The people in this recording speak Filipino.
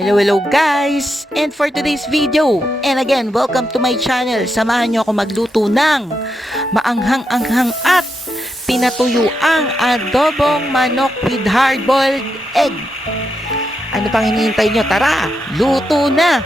Hello guys! And for today's video, and again, welcome to my channel. Samahan nyo ako magluto ng maanghang-anghang at pinatuyuang adobong manok with hard-boiled egg. Ano pang hinihintay nyo? Tara, luto na!